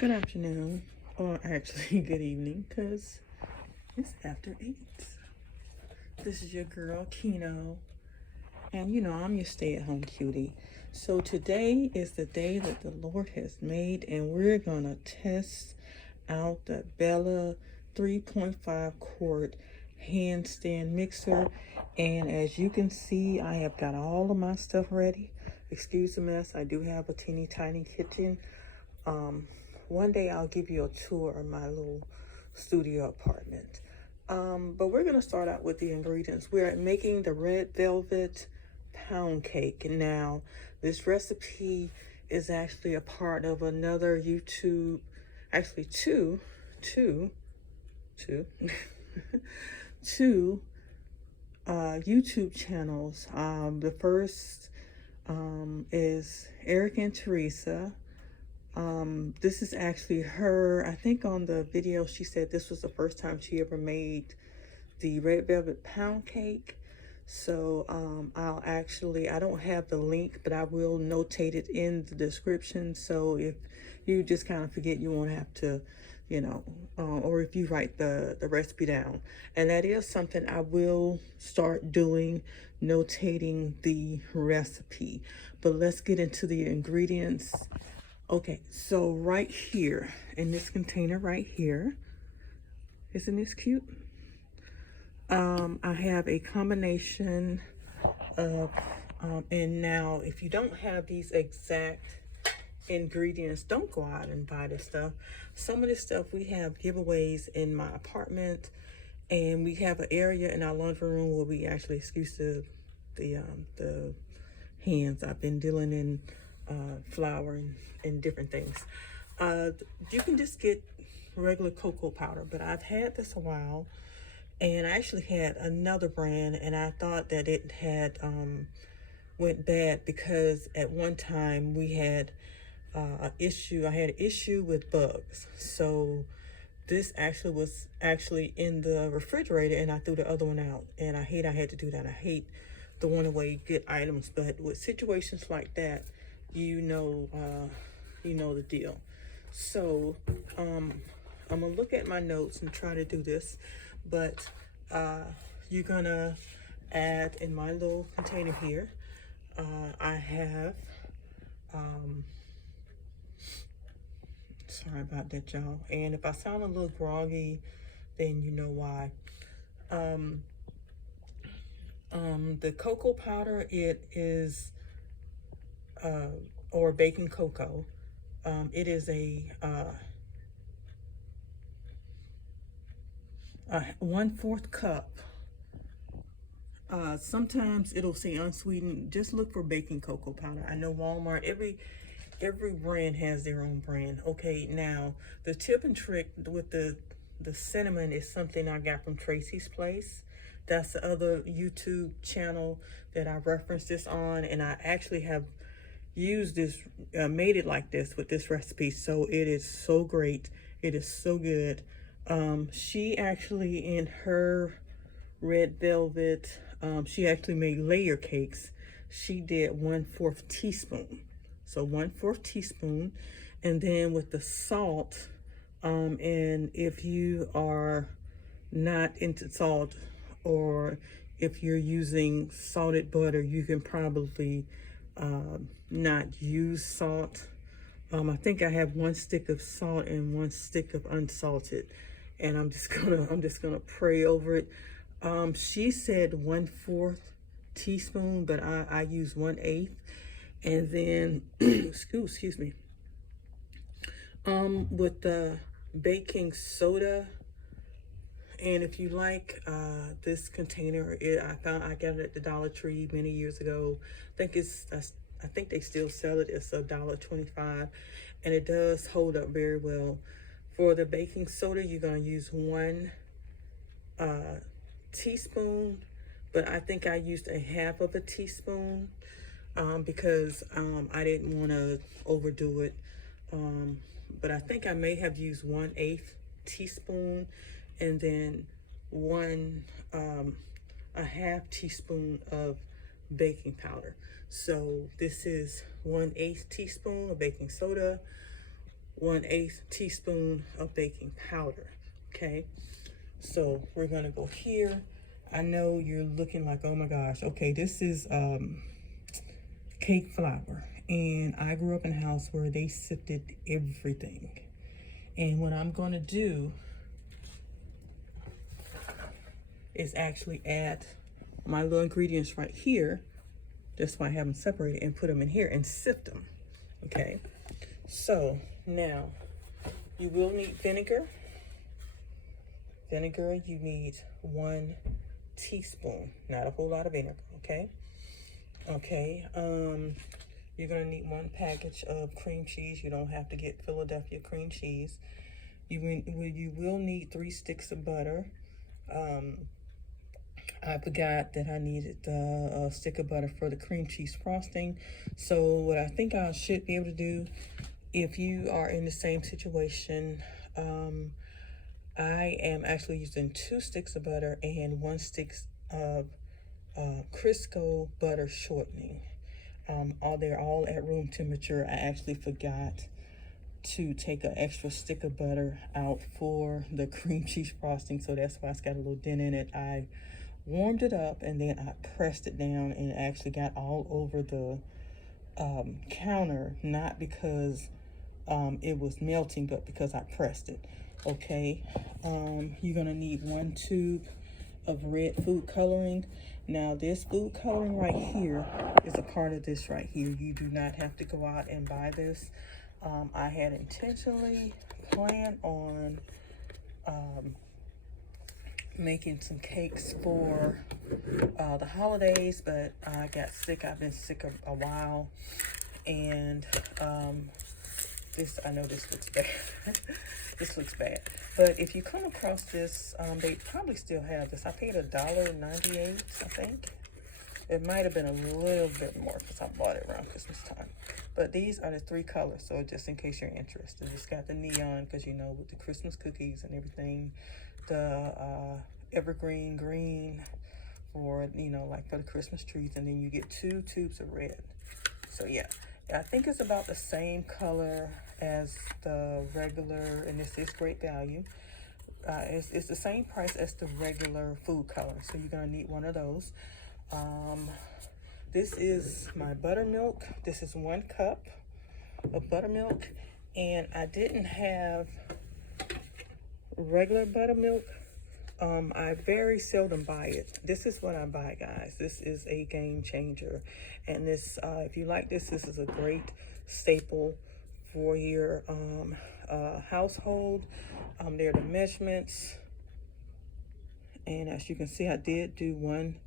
Good afternoon, or actually good evening, because it's after 8. This is your girl, Kino, and I'm your stay-at-home cutie. So today is the day that the Lord has made, and we're going to test out the Bella 3.5 quart handstand mixer. And as you can see, I have got all of my stuff ready. Excuse the mess. I do have a teeny tiny kitchen. One day I'll give you a tour of my little studio apartment. But we're going to start out with the ingredients. We're making the red velvet pound cake. Now, this recipe is actually a part of another YouTube, actually two YouTube channels. The first is Eric and Teresa. This is actually her. I think on the video she said this was the first time she ever made the red velvet pound cake. So I don't have the link, but I will notate it in the description. So if you just kind of forget, you won't have to, or if you write the recipe down. And that is something I will start doing, notating the recipe. But let's get into the ingredients. Okay, so right here in this container right here, isn't this cute? I have a combination of, and now if you don't have these exact ingredients, don't go out and buy this stuff. Some of this stuff we have giveaways in my apartment, and we have an area in our laundry room where we actually, excuse the hands, I've been dealing in flour and different things. You can just get regular cocoa powder, but I've had this a while, and I actually had another brand, and I thought that it had went bad because at one time we had I had an issue with bugs. So this actually was in the refrigerator, and I threw the other one out, and I had to do that. I hate throwing away good items, but with situations like that, you know the deal. So I'm gonna look at my notes and try to do this, but you're gonna add in my little container here. I have sorry about that, y'all, and if I sound a little groggy, then you know why. The cocoa powder, it is or baking cocoa. It is a 1/4 cup. Sometimes it'll say unsweetened. Just look for baking cocoa powder. I know Walmart, every brand has their own brand. Okay, now the tip and trick with the cinnamon is something I got from Tracie's place. That's the other YouTube channel that I referenced this on, and I actually have used this, made it like this with this recipe. So it is so great. It is so good. She actually, in her red velvet, she actually made layer cakes. She did 1/4 teaspoon. So 1/4 teaspoon. And then with the salt, and if you are not into salt, or if you're using salted butter, you can probably not use salt. I think I have 1 stick of salt and 1 stick of unsalted, and I'm just gonna pray over it. She said 1/4 teaspoon, but I use 1/8, and then excuse me. With the baking soda, and if you like this container, I got it at the Dollar Tree many years ago. I think they still sell it. It's $1.25, and it does hold up very well. For the baking soda, you're gonna use 1 teaspoon, but I think I used a 1/2 of a teaspoon because I didn't want to overdo it. But I think I may have used 1/8 teaspoon, and then a 1/2 teaspoon of baking powder. So this is 1/8 teaspoon of baking soda, 1/8 teaspoon of baking powder. Okay, so we're gonna go here. I know you're looking like, oh my gosh, okay, this is cake flour, and I grew up in a house where they sifted everything. And what I'm gonna do is actually add my little ingredients right here. That's why I have them separated, and put them in here and sift them. Okay, so now you will need vinegar. Vinegar, you need 1 teaspoon, not a whole lot of vinegar. Okay. Okay, you're gonna need 1 package of cream cheese. You don't have to get Philadelphia cream cheese. You will need 3 sticks of butter. I forgot that I needed a stick of butter for the cream cheese frosting. So what I think I should be able to do, if you are in the same situation, I am actually using 2 sticks of butter and 1 stick of Crisco butter shortening. They're all at room temperature. I actually forgot to take an extra stick of butter out for the cream cheese frosting, so that's why it's got a little dent in it. I warmed it up and then I pressed it down, and it actually got all over the counter, not because it was melting, but because I pressed it. Okay, you're gonna need 1 tube of red food coloring. Now this food coloring right here is a part of this right here. You do not have to go out and buy this. I had intentionally planned on making some cakes for the holidays, but I got sick. I've been sick a while, and I know this looks bad. This looks bad, but if you come across this, they probably still have this. I paid $1.98, I think. It might have been a little bit more because I bought it around Christmas time. But these are the 3 colors, so just in case you're interested. It's got the neon, because you know, with the Christmas cookies and everything, the evergreen green for, you know, like for the Christmas trees, and then you get 2 tubes of red. So yeah, I think it's about the same color as the regular, and this is great value. It's the same price as the regular food color, so you're gonna need 1 of those. This is my buttermilk. This is 1 cup of buttermilk, and I didn't have regular buttermilk. I very seldom buy it. This is what I buy, guys. This is a game changer, and this, if you like this is a great staple for your household. There are the measurements, and as you can see, I did do 1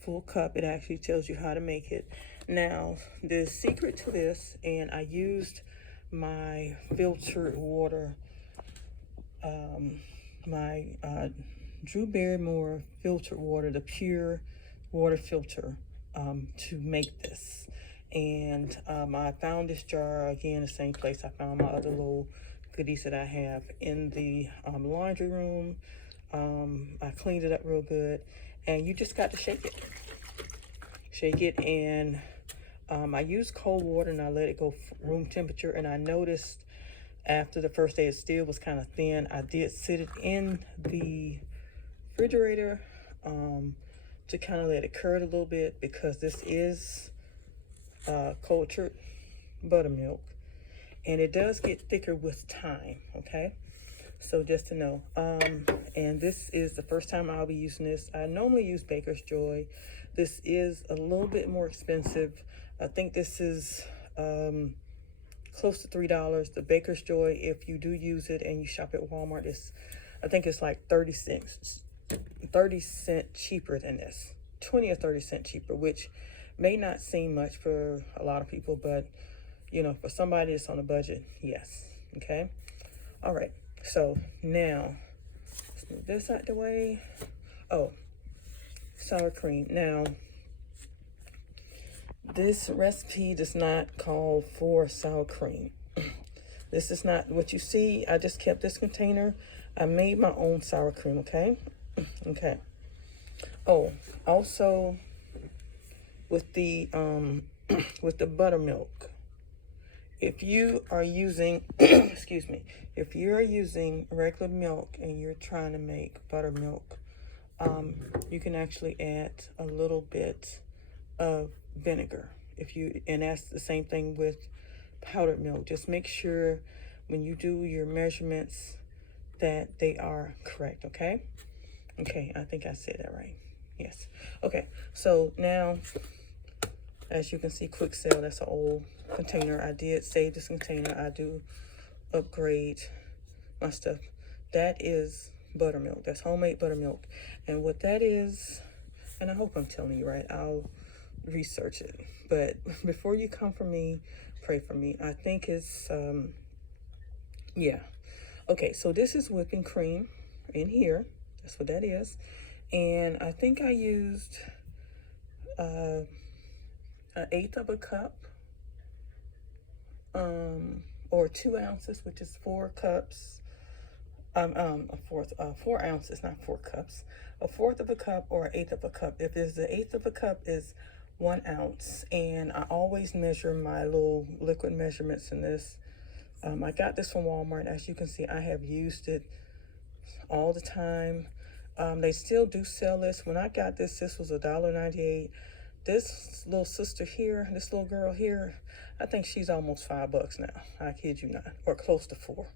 full cup. It actually tells you how to make it. Now, the secret to this, and I used my filtered water, my Drew Barrymore filtered water, the pure water filter, to make this. And I found this jar, again, the same place I found my other little goodies that I have in the laundry room. I cleaned it up real good, and you just got to shake it. Shake it, and I used cold water, and I let it go room temperature, and I noticed after the first day it still was kind of thin. I did sit it in the refrigerator to kind of let it curdle a little bit, because this is cultured buttermilk, and it does get thicker with time. Okay, so just to know. And this is the first time I'll be using this. I normally use Baker's Joy. This is a little bit more expensive. I think this is close to $3. The Baker's Joy, if you do use it and you shop at Walmart, I think it's like 30 cents cheaper than this. 20 or 30 cents cheaper, which may not seem much for a lot of people, but you know, for somebody that's on a budget, yes. Okay, all right, so now let's move this out the way. Oh, sour cream. Now, this recipe does not call for sour cream. This is not what you see. I just kept this container. I made my own sour cream. Okay. Okay. Oh, also with the buttermilk, If you are using, excuse me, if you're using regular milk and you're trying to make buttermilk, you can actually add a little bit of vinegar. And that's the same thing with powdered milk. Just make sure when you do your measurements that they are correct, okay? Okay, I think I said that right. Yes. Okay, so now, as you can see, quick sale, that's an old container. I did save this container. I do upgrade my stuff. That is buttermilk. That's homemade buttermilk. And what that is, and I hope I'm telling you right, I'll research it. But before you come for me, pray for me. I think it's, yeah. Okay, so this is whipping cream in here. That's what that is. And I think I used an 1/8 of a cup, or 2 ounces, which is 4 cups. 4 ounces, not 4 cups. 1/4 of a cup or 1/8 of a cup. If it's the 1/8 of a cup, is 1 ounce. And I always measure my little liquid measurements in this. I got this from Walmart. As you can see, I have used it all the time. They still do sell this. When I got this, this was $1.98. This little sister here, this little girl here, I think she's almost $5 now. I kid you not, or close to 4,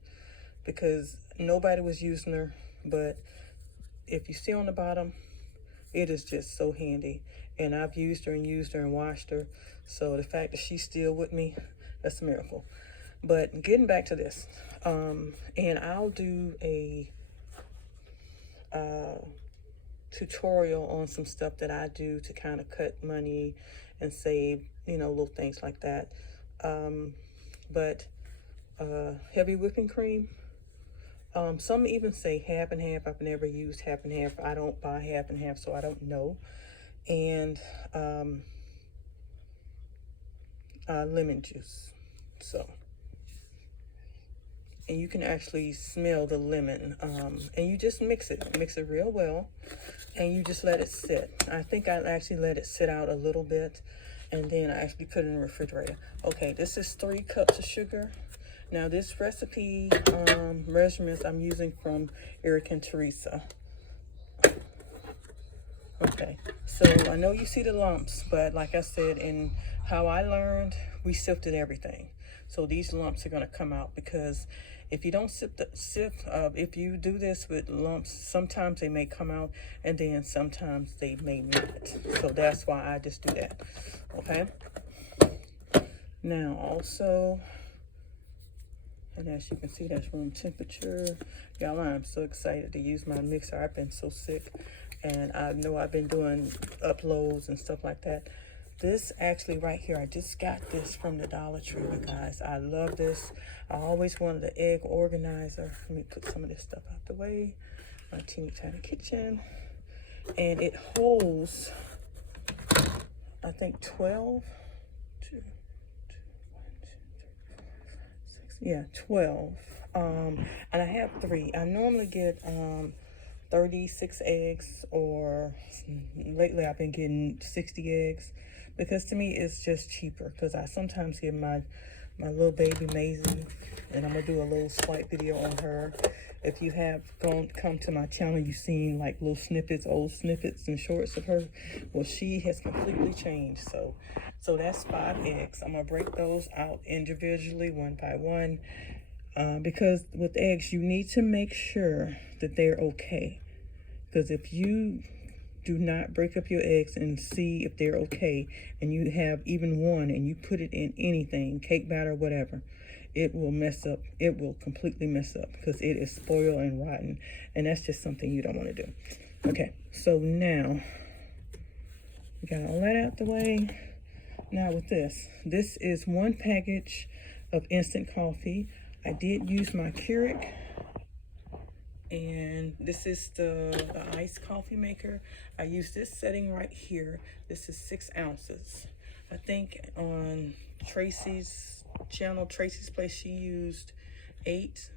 because nobody was using her. But if you see on the bottom, it is just so handy. And I've used her and washed her. So the fact that she's still with me, that's a miracle. But getting back to this, and I'll do a tutorial on some stuff that I do to kind of cut money and save, little things like that. But heavy whipping cream, some even say half and half. I've never used half and half. I don't buy half and half, so I don't know. And lemon juice. And you can actually smell the lemon. And you just mix it real well, and you just let it sit. I think I actually let it sit out a little bit, and then I actually put it in the refrigerator. Okay, this is 3 cups of sugar. Now this recipe measurements I'm using from Eric and Teresa. Okay, so I know you see the lumps, but like I said, in how I learned, we sifted everything. So these lumps are gonna come out, because if you don't if you do this with lumps, sometimes they may come out, and then sometimes they may not. So that's why I just do that, okay? Now also, and as you can see, that's room temperature. Y'all, I'm so excited to use my mixer. I've been so sick, and I know I've been doing uploads and stuff like that. This actually right here, I just got this from the Dollar Tree, you guys. I love this. I always wanted an egg organizer. Let me put some of this stuff out the way. My teeny tiny kitchen. And it holds, I think 12. 12. And I have 3. I normally get 36 eggs, or lately I've been getting 60 eggs, because to me it's just cheaper. Because I sometimes get my little baby Maisie, and I'm gonna do a little swipe video on her. If you have come to my channel, you've seen like little snippets, old snippets and shorts of her. Well, she has completely changed. So that's 5 eggs. I'm gonna break those out individually, one by one, because with eggs, you need to make sure that they're okay. Because if you do not break up your eggs and see if they're okay, and you have even one and you put it in anything, cake batter, whatever, it will mess up. It will completely mess up, because it is spoiled and rotten, and that's just something you don't want to do. Okay, so now we got all that out the way. Now with this is 1 package of instant coffee. I did use my Keurig, and this is the iced coffee maker. I use this setting right here. This is 6 ounces. I think on Tracie's channel, Tracie's Place, she used 8,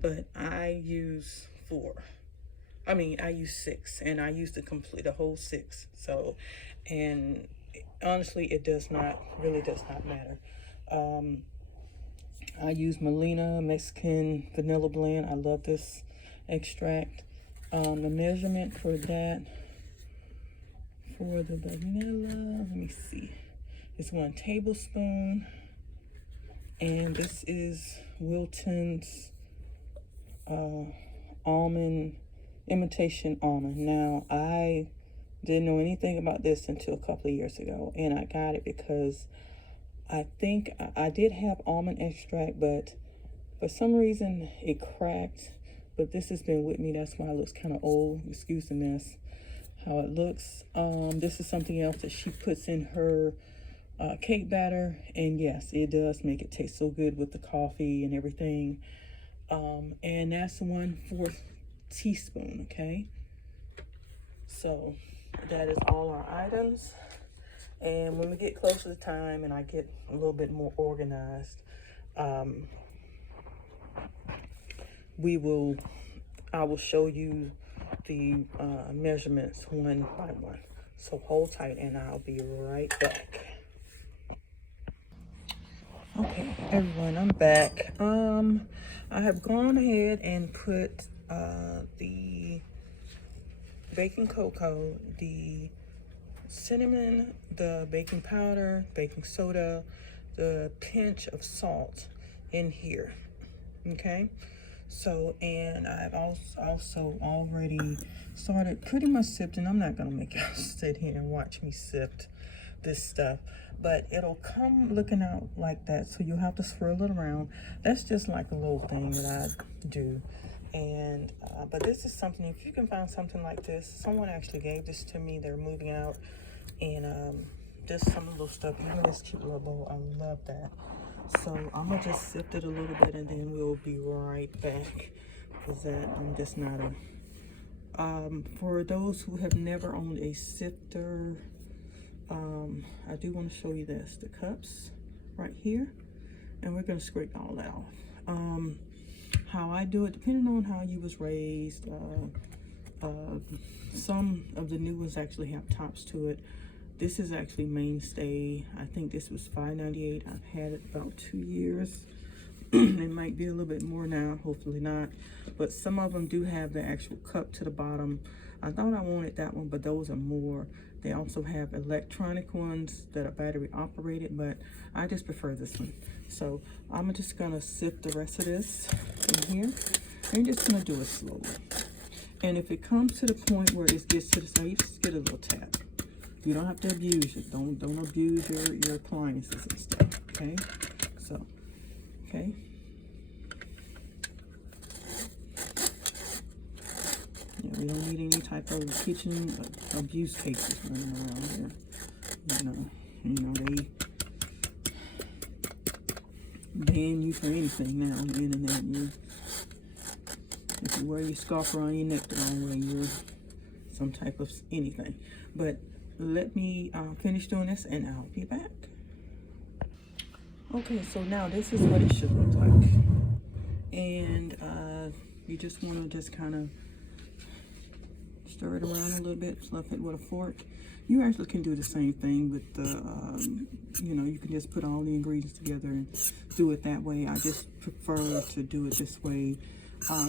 but I use 4. I mean, I use 6, and I use the whole 6. So, and honestly, it really does not matter. I use Molina Mexican Vanilla Blend. I love this extract. The measurement for that, for the vanilla, let me see, it's 1 tablespoon. And this is Wilton's almond, imitation almond. Now, I didn't know anything about this until a couple of years ago, and I got it because I think I did have almond extract, but for some reason it cracked. But this has been with me. That's why it looks kind of old. Excuse the mess, how it looks. This is something else that she puts in her cake batter, and yes, it does make it taste so good with the coffee and everything. And that's 1/4 teaspoon. Okay, so that is all our items. And when we get closer to time and I get a little bit more organized, I will show you the measurements one by one. So hold tight and I'll be right back. Okay, everyone, I'm back. I have gone ahead and put the baking cocoa, the cinnamon, the baking powder, baking soda, the pinch of salt in here. Okay, so, and I've also already started pretty much sifting. I'm not gonna make y'all sit here and watch me sift this stuff, but it'll come looking out like that, so you'll have to swirl it around. That's just like a little thing that I do. And but this is something, if you can find something like this, someone actually gave this to me. They're moving out, and just some little stuff. Even this cute little bowl, I love that. So I'm gonna just sift it a little bit, and then we'll be right back. Because that, I'm just not a for those who have never owned a sifter, I do want to show you this, the cups right here, and we're gonna scrape all that off. How I do it, depending on how you was raised, some of the new ones actually have tops to it. This is actually mainstay. I think this was $5.98. I've had it about 2 years. It might be a little bit more now, hopefully not, but some of them do have the actual cup to the bottom. I thought I wanted that one, but those are more. They also have electronic ones that are battery operated, but I just prefer this one. So I'm just gonna sift the rest of this in here. And you're just gonna do it slowly. And if it comes to the point where it gets to the side, you just get a little tap. You don't have to abuse it. Don't abuse your appliances and stuff, okay? So, okay. Yeah, we don't need any type of kitchen abuse cases running around here. You know, they ban you for anything now on the internet. If you wear your scarf around your neck the wrong way, you're some type of anything. But let me finish doing this and I'll be back. Okay, so now this is what it should look like. And you just want to just kind of stir it around a little bit, fluff it with a fork. You actually can do the same thing with the, you know, you can just put all the ingredients together and do it that way. I just prefer to do it this way.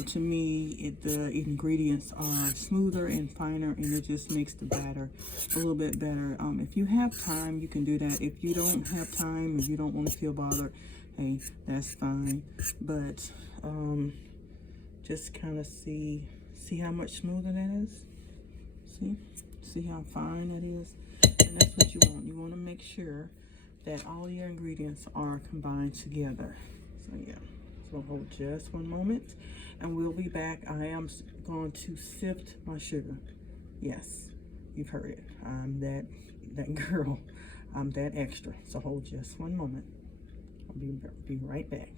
To me, the ingredients are smoother and finer, and it just makes the batter a little bit better. If you have time, you can do that. If you don't have time, if you don't want to feel bothered, hey, that's fine. But just kind of see how much smoother that is. See how fine that is? And that's what you want. You want to make sure that all your ingredients are combined together. So yeah. So hold just one moment and we'll be back. I am going to sift my sugar. Yes, you've heard it. I'm that girl. I'm that extra. So hold just one moment. I'll be right back.